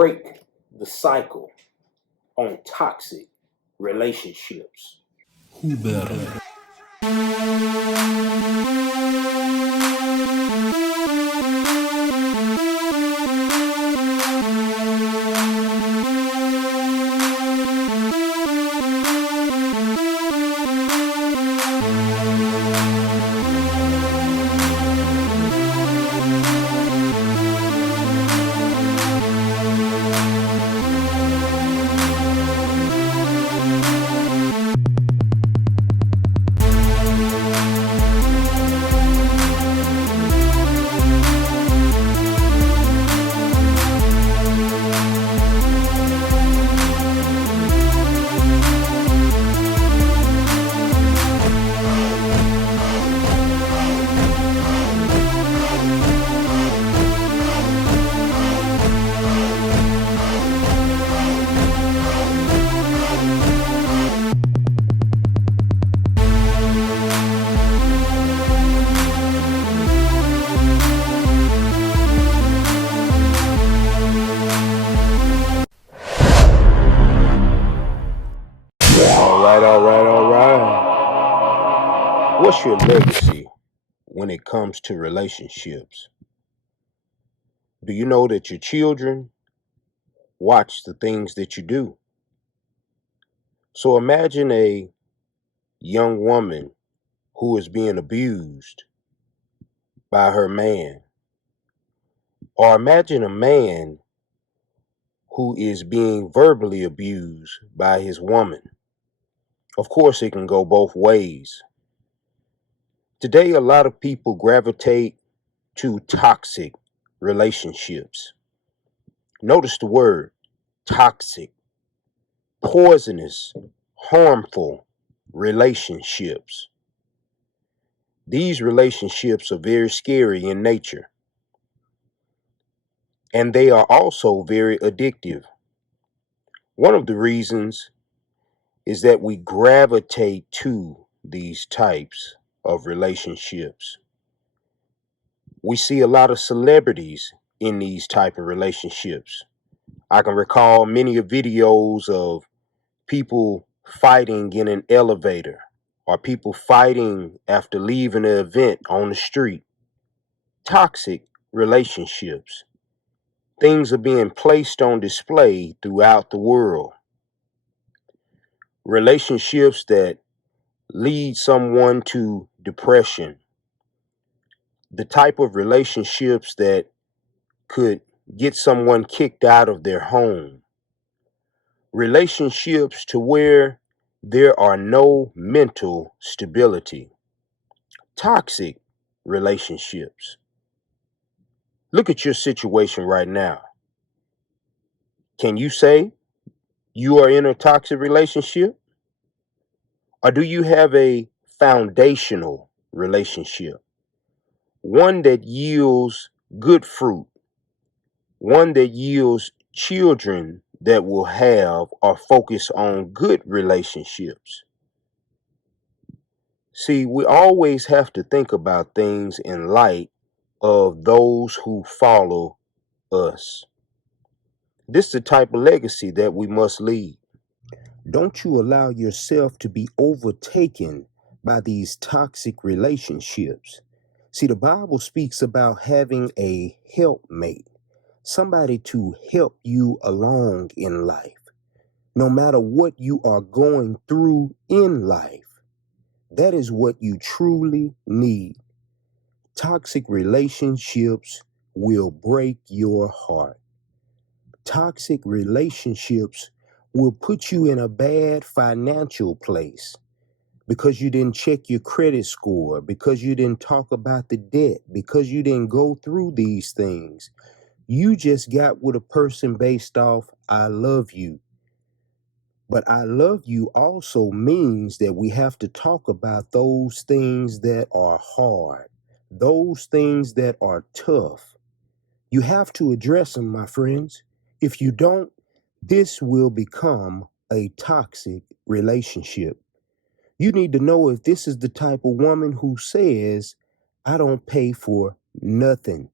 break the cycle on toxic relationships. Who better? All right. What's your legacy when it comes to relationships? Do you know that your children watch the things that you do? So imagine a young woman who is being abused by her man, or imagine a man who is being verbally abused by his woman. Of course, it can go both ways. Today, a lot of people gravitate to toxic relationships. Notice the word toxic, poisonous, harmful relationships. These relationships are very scary in nature, and they are also very addictive. One of the reasons is that we gravitate to these types of relationships. We see a lot of celebrities in these type of relationships. I can recall many of videos of people fighting in an elevator, or people fighting after leaving an event on the street. Toxic relationships. Things are being placed on display throughout the world. Relationships that lead someone to depression. The type of relationships that could get someone kicked out of their home. Relationships to where there are no mental stability. Toxic relationships. Look at your situation right now. Can you say you are in a toxic relationship? Or do you have a foundational relationship? One that yields good fruit, one that yields children that will have or focus on good relationships. See, we always have to think about things in light of those who follow us. This is the type of legacy that we must leave. Don't you allow yourself to be overtaken by these toxic relationships. See, the Bible speaks about having a helpmate, somebody to help you along in life, no matter what you are going through in life. That is what you truly need. Toxic relationships will break your heart. Toxic relationships will put you in a bad financial place because you didn't check your credit score, because you didn't talk about the debt, because you didn't go through these things. You just got with a person based off, I love you. But I love you also means that we have to talk about those things that are hard, those things that are tough. You have to address them, my friends. If you don't, this will become a toxic relationship. You need to know if this is the type of woman who says, I don't pay for nothing.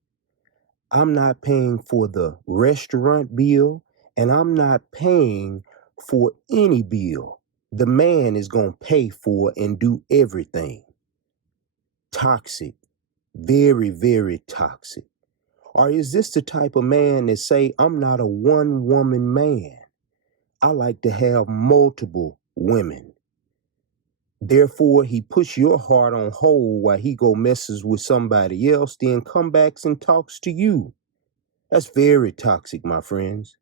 I'm not paying for the restaurant bill, and I'm not paying for any bill. The man is going to pay for and do everything. Toxic. Very, very toxic. Or is this the type of man that say, I'm not a one-woman man. I like to have multiple women. Therefore, he puts your heart on hold while he go messes with somebody else, then come back and talks to you. That's very toxic, my friends.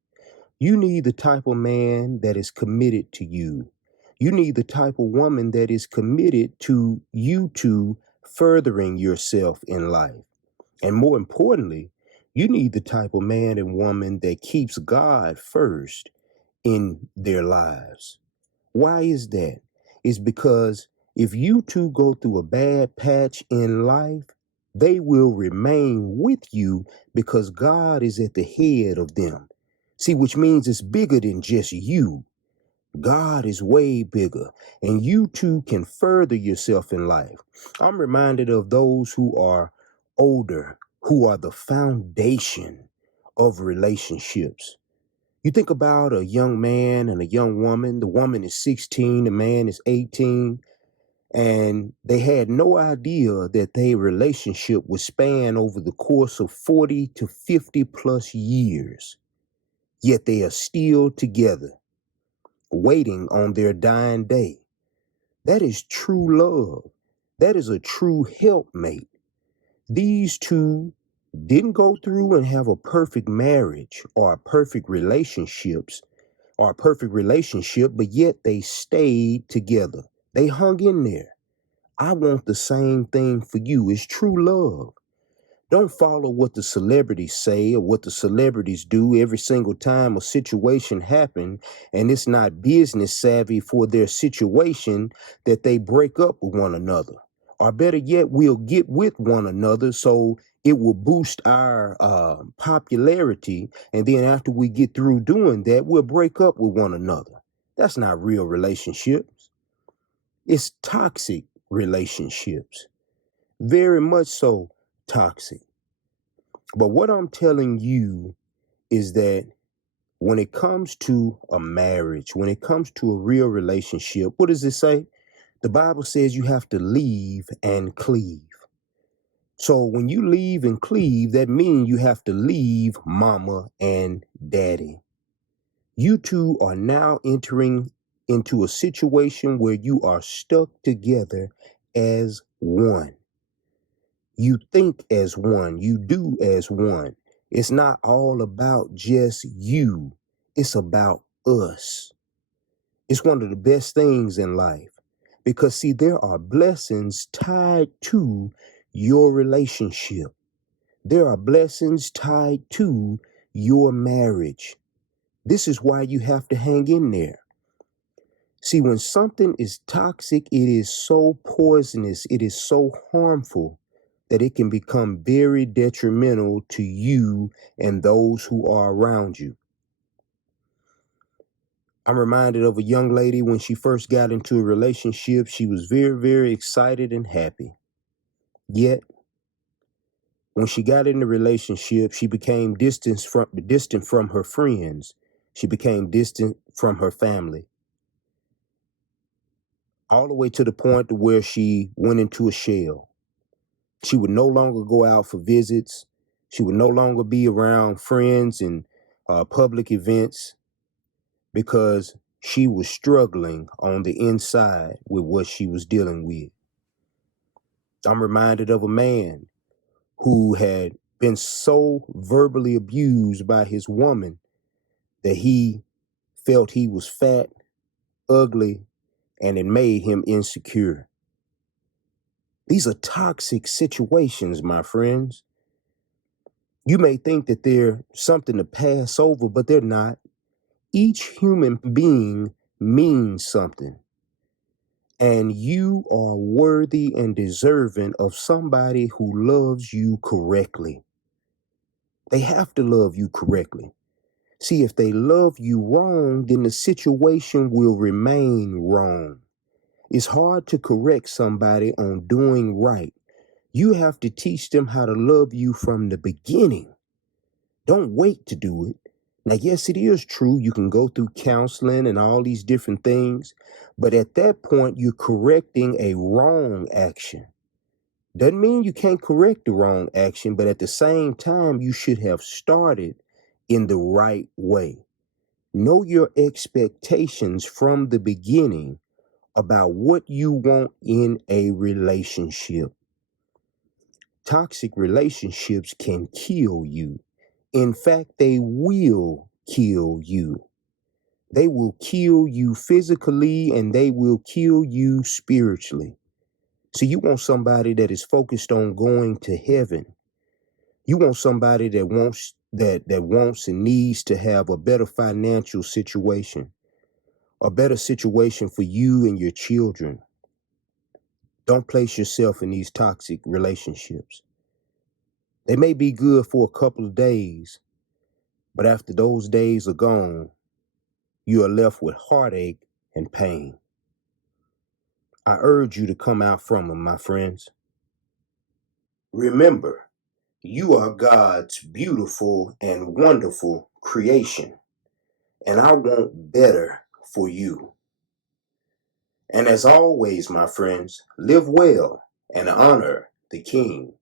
You need the type of man that is committed to you. You need the type of woman that is committed to you two furthering yourself in life. And more importantly, you need the type of man and woman that keeps God first in their lives. Why is that? It's because if you two go through a bad patch in life, they will remain with you because God is at the head of them. See, which means it's bigger than just you. God is way bigger, and you two can further yourself in life. I'm reminded of those who are older, who are the foundation of relationships. You think about a young man and a young woman. The woman is 16, the man is 18, and they had no idea that their relationship would span over the course of 40 to 50 plus years. Yet they are still together, waiting on their dying day. That is true love. That is a true helpmate. These two didn't go through and have a perfect marriage or a perfect relationships or a perfect relationship, but yet they stayed together. They hung in there. I want the same thing for you. It's true love. Don't follow what the celebrities say or what the celebrities do every single time a situation happens, and it's not business savvy for their situation that they break up with one another. Or better yet, we'll get with one another so it will boost our popularity, and then after we get through doing that, we'll break up with one another. That's not real relationships. It's toxic relationships. Very much so toxic. But what I'm telling you is that when it comes to a marriage, when it comes to a real relationship, what does it say? The Bible says you have to leave and cleave. So when you leave and cleave, that means you have to leave mama and daddy. You two are now entering into a situation where you are stuck together as one. You think as one, you do as one. It's not all about just you. It's about us. It's one of the best things in life because, see, there are blessings tied to your relationship. There are blessings tied to your marriage. This is why you have to hang in there. See, when something is toxic, it is so poisonous, it is so harmful that it can become very detrimental to you and those who are around you. I'm reminded of a young lady when she first got into a relationship. She was very, very excited and happy. Yet, when she got in the relationship, she became distant from her friends. She became distant from her family. All the way to the point to where she went into a shell. She would no longer go out for visits. She would no longer be around friends and public events because she was struggling on the inside with what she was dealing with. I'm reminded of a man who had been so verbally abused by his woman that he felt he was fat, ugly, and it made him insecure. These are toxic situations, my friends. You may think that they're something to pass over, but they're not. Each human being means something. And you are worthy and deserving of somebody who loves you correctly. They have to love you correctly. See, if they love you wrong, then the situation will remain wrong. It's hard to correct somebody on doing right. You have to teach them how to love you from the beginning. Don't wait to do it. Now, yes, it is true. You can go through counseling and all these different things, but at that point, you're correcting a wrong action. Doesn't mean you can't correct the wrong action, but at the same time, you should have started in the right way. Know your expectations from the beginning about what you want in a relationship. Toxic relationships can kill you. In fact, they will kill you. They will kill you physically and they will kill you spiritually. So you want somebody that is focused on going to heaven. You want somebody that wants and needs to have a better financial situation, a better situation for you and your children. Don't place yourself in these toxic relationships. They may be good for a couple of days, but after those days are gone, you are left with heartache and pain. I urge you to come out from them, my friends. Remember, you are God's beautiful and wonderful creation, and I want better for you. And as always, my friends, live well and honor the King.